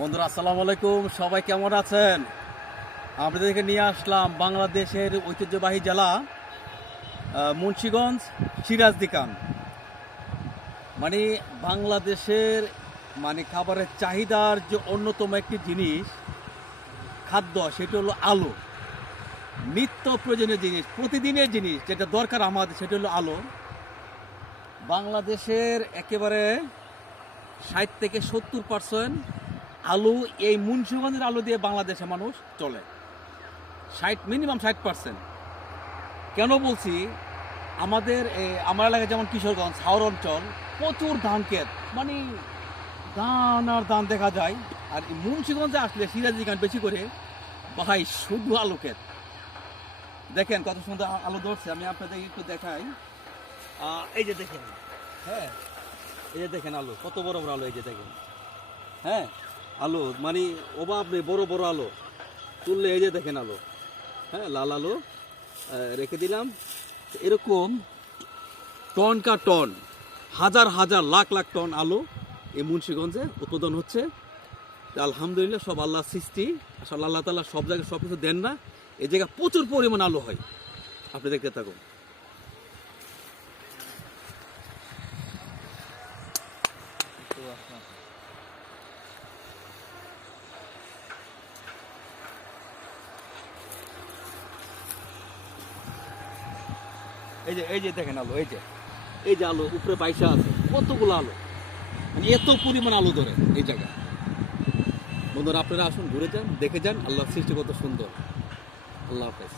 বন্ধুরা আসসালামু আলাইকুম, সবাই কেমন আছেন? আপনাদেরকে নিয়ে আসলাম বাংলাদেশের ঐতিহ্যবাহী জেলা মুন্সিগঞ্জ সিরাজদিকান। মানে বাংলাদেশের খাবারের চাহিদার যে অন্যতম একটি জিনিস খাদ্য, সেটা হলো আলু। নিত্য প্রয়োজনীয় জিনিস, প্রতিদিনের জিনিস যেটা দরকার আমাদের, সেটা হলো আলু। বাংলাদেশের একেবারে 60-70% আলু এই মুন্সিগঞ্জের আলু দিয়ে বাংলাদেশের মানুষ চলে। মিনিমাম 60%। কেন বলছি, আমার এলাকায় যেমন কিশোরগঞ্জ হাওর অঞ্চল, প্রচুর ধান ক্ষেত, ধান আর ধান দেখা যায়। আর মুন্সিগঞ্জে আসলে সিরাজদিকান বেশি করে ভাই শুধু আলু ক্ষেত। দেখেন কত সুন্দর আলু ধরছে, আমি আপনাদের একটু দেখাই। এই যে দেখেন, হ্যাঁ এই যে দেখেন আলু, কত বড় বড় আলু, এই যে দেখেন। হ্যাঁ, আলু অভাব নেই, বড় বড় আলু তুললে এই যে দেখেন আলু। হ্যাঁ, লাল আলু রেখে দিলাম। এরকম টন কা টন, হাজার হাজার লাখ লাখ টন আলু এই মুন্সিগঞ্জে উৎপাদন হচ্ছে। আলহামদুলিল্লাহ, সব আল্লাহর সৃষ্টি। আসলে আল্লাহ তাআলা সব জায়গায় সব কিছু দেন না, এই জায়গায় প্রচুর পরিমাণ আলু হয়। আপনি দেখতে থাকুন। এই যে দেখেন আলু, এই যে আলু উপরে বাইসা আছে, কতগুলো আলু, এত পরিমাণ আলু ধরে এই জায়গায়। বন্ধুরা, আপনারা আসুন, ঘুরে যান, দেখে যান, আল্লাহর সৃষ্টি কত সুন্দর। আল্লাহ হাফেজ।